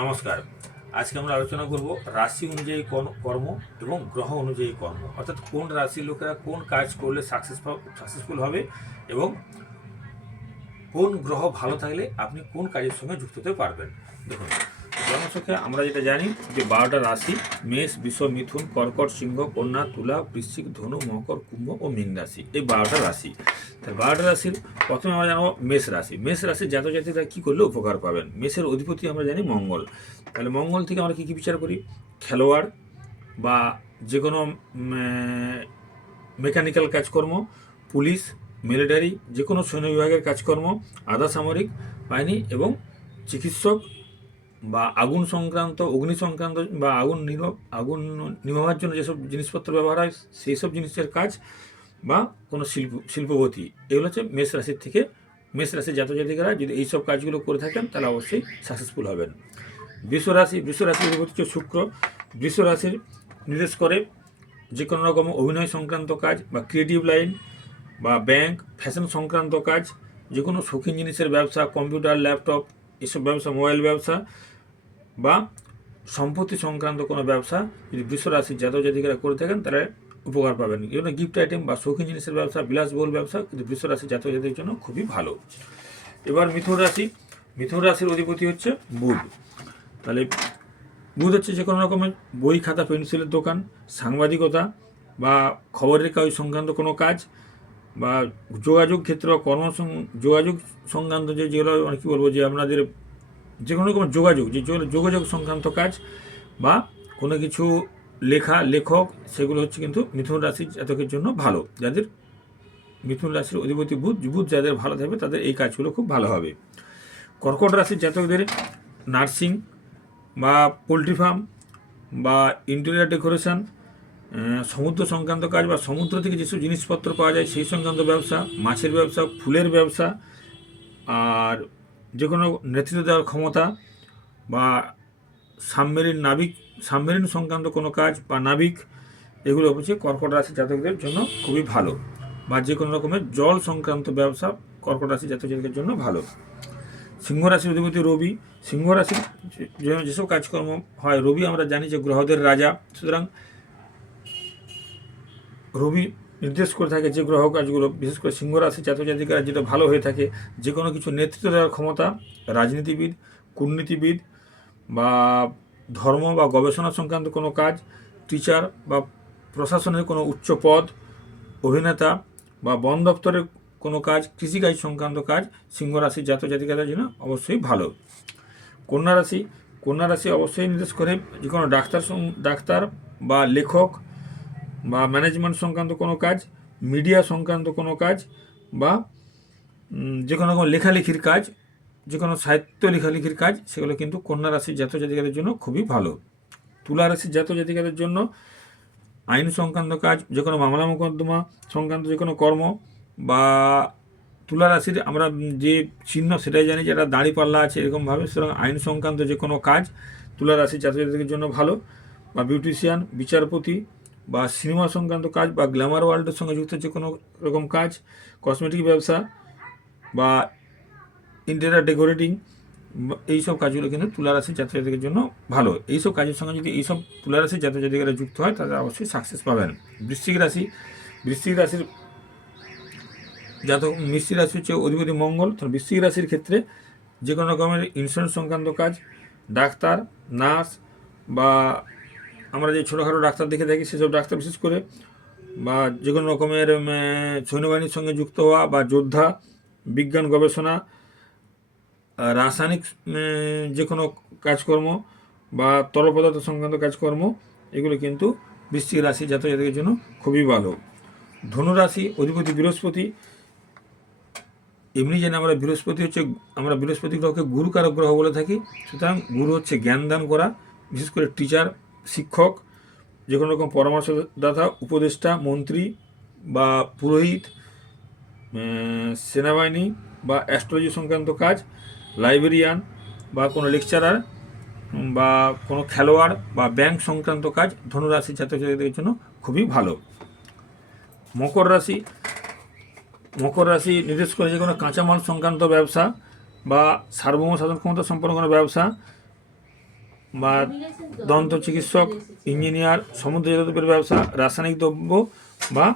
নমস্কার। আজকে আমরা আলোচনা করব রাশি অনুযায়ী কর্ম এবং গ্রহ অনুযায়ী কর্ম, অর্থাৎ কোন রাশির লোকেরা কোন কাজ করলে সাকসেসফুল হবে এবং কোন গ্রহ ভালো থাকলে আপনি কোন কাজের সঙ্গে যুক্ত হতে পারবেন। দেখুন, জন্মছকে আমরা যেটা জানি যে 12টা রাশি মেষ, বৃষ, মিথুন, কর্কট, সিংহ, কন্যা, তুলা, বৃশ্চিক, ধনু, মকর, কুম্ভ ও মীন রাশি, এই 12টা রাশি। তাহলে 12টা রাশির প্রথমে আমরা জানবো মেষ রাশি। মেষ রাশির জাতক জাতিরা কী করলে উপকার পাবেন। মেষের অধিপতি আমরা জানি মঙ্গল। তাহলে মঙ্গল থেকে আমরা কী কী বিচার করি? খেলোয়াড় বা যে কোনো মেকানিক্যাল কাজকর্ম, পুলিশ, মিলিটারি, যে কোনো সৈন্য বিভাগের কাজকর্ম, আধা সামরিক বাহিনী এবং চিকিৎসক বা আগুন সংক্রান্ত, অগ্নি সংক্রান্ত বা আগুন নিভাবার জন্য যেসব জিনিসপত্র ব্যবহার হয় সেই সব জিনিসের কাজ বা কোনো শিল্পপতি, এগুলো হচ্ছে মেষ রাশির থেকে। মেষ রাশির জাতজাতিকারা যদি এইসব কাজগুলো করে থাকেন তাহলে অবশ্যই সাকসেসফুল হবেন। বৃষ রাশির অধিপতি হচ্ছে শুক্র। বৃষ রাশির নির্দেশ করে যে কোনো রকম অভিনয় সংক্রান্ত কাজ বা ক্রিয়েটিভ লাইন বা ব্যাংক, ফ্যাশন সংক্রান্ত কাজ, যে কোনো শৌখিন জিনিসের ব্যবসা, কম্পিউটার, ল্যাপটপ, এসব ব্যবসা, মোবাইল ব্যবসা বা সম্পত্তি সংক্রান্ত কোনো ব্যবসা যদি বৃষ রাশির জাতক জাতিকারা করে থাকেন তাহলে উপকার পাবেন। এজন্য গিফট আইটেম বা শৌখিন জিনিসের ব্যবসা, বিলাসবহুল ব্যবসা কিন্তু বৃষ রাশির জাতক জাতির জন্য খুবই ভালো। এবার মিথুন রাশি। মিথুন রাশির অধিপতি হচ্ছে বুধ। তাহলে বুধ হচ্ছে যে কোনো রকমের বই, খাতা, পেন্সিলের দোকান, সাংবাদিকতা বা খবরের কাগজ সংক্রান্ত কোনো কাজ বা যোগাযোগ ক্ষেত্র বা যোগাযোগ সংক্রান্ত যেগুলো মানে কী বলবো, যে আপনাদের যে কোনো রকমের যোগাযোগ সংক্রান্ত কাজ বা কোনো কিছু লেখক, সেগুলো হচ্ছে কিন্তু মিথুন রাশির জাতকের জন্য ভালো। যাদের মিথুন রাশির অধিপতি বুধ যাদের ভালো থাকবে তাদের এই কাজগুলো খুব ভালো হবে। কর্কট রাশির জাতকদের নার্সিং বা পোলট্রি ফার্ম বা ইন্টেরিয়ার ডেকোরেশন, সমুদ্র সংক্রান্ত কাজ বা সমুদ্র থেকে যেসব জিনিসপত্র পাওয়া যায় সেই সংক্রান্ত ব্যবসা, মাছের ব্যবসা, ফুলের ব্যবসা, আর যে কোনো নেতৃত্ব দেওয়ার ক্ষমতা বা সাবমেরিন সংক্রান্ত কোনো কাজ বা নাবিক, এগুলো হচ্ছে কর্কট রাশির জাতকদের জন্য খুবই ভালো। বা যে কোনো রকমের জল সংক্রান্ত ব্যবসা কর্কট রাশির জাতক জাতিকের জন্য ভালো। সিংহ রাশির অধিপতি রবি। সিংহ রাশির যেসব কাজকর্ম হয়, রবি আমরা জানি যে গ্রহদের রাজা, সুতরাং রবি নির্দেশ করে থাকে যে গ্রহ কাজগুলো, বিশেষ করে সিংহ রাশির জাতক জাতিকারা যেটা ভালো হয়ে থাকে, যে কোনো কিছু নেতৃত্ব দেওয়ার ক্ষমতা, রাজনীতিবিদ, কূটনীতিবিদ বা ধর্ম বা গবেষণা সংক্রান্ত কোনো কাজ, টিচার বা প্রশাসনের কোনো উচ্চ পদ, অভিনেতা বা বন দপ্তরের কোনো কাজ, কৃষিকাজ সংক্রান্ত কাজ সিংহ রাশির জাতক জাতিকাদের জন্য অবশ্যই ভালো। কন্যা রাশি অবশ্যই নির্দেশ করে যে কোনো ডাক্তার বা লেখক বা ম্যানেজমেন্ট সংক্রান্ত কোনো কাজ, মিডিয়া সংক্রান্ত কোনো কাজ বা যে কোনো রকম লেখালেখির কাজ, যে কোনো সাহিত্য লেখালেখির কাজ, সেগুলো কিন্তু কন্যা রাশির জাতক জাতিকাদের জন্য খুবই ভালো। তুলা রাশির জাতক জাতিকাদের জন্য আইন সংক্রান্ত কাজ, যে কোনো মামলা মোকদ্দমা সংক্রান্ত যে কোনো কর্ম বা তুলা রাশির আমরা যে চিহ্ন সেটাই জানি যে এটা দাঁড়িপাল্লা আছে এরকমভাবে, সুতরাং আইন সংক্রান্ত যে কোনো কাজ তুলা রাশির জাতক জাতিকের জন্য ভালো। বা বিউটিশিয়ান, বিচারপতি বা সিনেমা সংক্রান্ত কাজ বা গ্ল্যামার ওয়ার্ল্ডের সঙ্গে যুক্ত যে কোনো রকম কাজ, কসমেটিক ব্যবসা বা ইন্টেরিয়ার ডেকোরেটিং, এইসব কাজগুলো কিন্তু তুলা রাশির জাতক জাতিকের জন্য ভালো। এইসব কাজের সঙ্গে যদি এইসব তুলা রাশির জাতক জাতিকারা যুক্ত হয় তাদের অবশ্যই সাকসেস পাবেন। বৃশ্চিক রাশির বৃশ্চিক রাশি হচ্ছে অধিপতি মঙ্গল। তো বৃশ্চিক রাশির ক্ষেত্রে যে কোনো রকমের ইন্স্যুরেন্স সংক্রান্ত কাজ, ডাক্তার, নার্স বা আমরা যে ছোটোখাটো ডাক্তার দেখে থাকি সেসব ডাক্তার বিশেষ করে, বা যে কোনো রকমের সৈন্যবাহিনীর সঙ্গে যুক্ত হওয়া বা যোদ্ধা, বিজ্ঞান গবেষণা, রাসায়নিক যে কোনো কাজকর্ম বা তরল পদার্থ সংক্রান্ত কাজকর্ম, এগুলো কিন্তু বৃশ্চিক রাশি জাতক জাতিকের জন্য খুবই ভালো। ধনু রাশি অধিপতি বৃহস্পতি। এমনি জানি আমরা বৃহস্পতি গ্রহকে গুরু কারক গ্রহ বলে থাকি। সুতরাং গুরু হচ্ছে জ্ঞান দান করা, বিশেষ করে টিচার, শিক্ষক, যে কোনো রকম পরামর্শদাতা, উপদেষ্টা, মন্ত্রী বা পুরোহিত, সেনাবাহিনী বা অ্যাস্ট্রোলজি সংক্রান্ত কাজ, লাইব্রেরিয়ান বা কোনো লেকচারার বা কোনো খেলোয়াড় বা ব্যাংক সংক্রান্ত কাজ ধনুরাশির ছাত্রছাত্রীদের জন্য খুবই ভালো। মকর রাশি নির্দেশ করে যে কোনো কাঁচামাল সংক্রান্ত ব্যবসা বা সার্বভৌম শাসন ক্ষমতা সম্পন্ন কোনো ব্যবসা, বা দন্ত চিকিৎসক, ইঞ্জিনিয়ার, সমুদ্রজাত দ্রব্যের ব্যবসা, রাসায়নিক দ্রব্য বা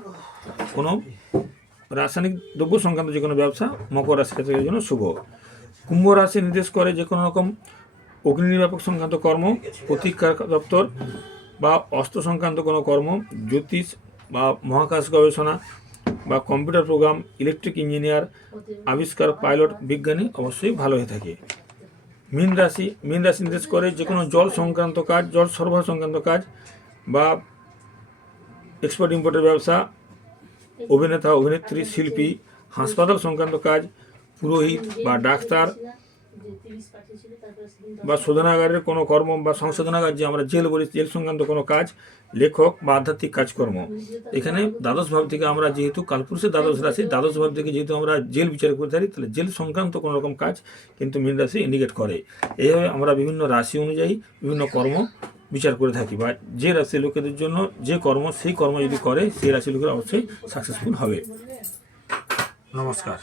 কোনো রাসায়নিক দ্রব্য সংক্রান্ত যে কোনো ব্যবসা মকর রাশি জাতকের জন্য শুভ। কুম্ভ রাশি নির্দেশ করে যে কোনো রকম অগ্নি নির্বাপক সংক্রান্ত কর্ম, প্রতীক্ষা দপ্তর বা অস্ত্র সংক্রান্ত কোনো কর্ম, জ্যোতিষ বা মহাকাশ গবেষণা বা কম্পিউটার প্রোগ্রাম, ইলেকট্রিক ইঞ্জিনিয়ার, আবিষ্কার, পাইলট, বিজ্ঞানী অবশ্যই ভালো হয়ে থাকে। মীন রাশি নির্দেশ করে যে কোনো জল সংক্রান্ত কাজ, জল সরবরাহ সংক্রান্ত কাজ বা এক্সপোর্ট ইম্পোর্টের ব্যবসা, অভিনেতা, অভিনেত্রী, শিল্পী, হাসপাতাল সংক্রান্ত কাজ, পুরোহিত বা ডাক্তার বা শোধনাগারের কোনো কর্ম বা সংশোধনাগার, যে আমরা জেল বলি, জেল সংক্রান্ত কোনো কাজ, লেখক বা আধ্যাত্মিক কাজকর্ম। এখানে দ্বাদশ ভাব থেকে আমরা যেহেতু কালপুরুষের দ্বাদশ রাশি, দ্বাদশ ভাব থেকে যেহেতু আমরা জেল বিচার করে থাকি, তাহলে জেল সংক্রান্ত কোনো রকম কাজ কিন্তু মীন রাশি ইন্ডিকেট করে। এইভাবে আমরা বিভিন্ন রাশি অনুযায়ী বিভিন্ন কর্ম বিচার করে থাকি, বা যে রাশির লোকেদের জন্য যে কর্ম, সেই কর্ম যদি করে সেই রাশির লোকেরা অবশ্যই সাকসেসফুল হবে। নমস্কার।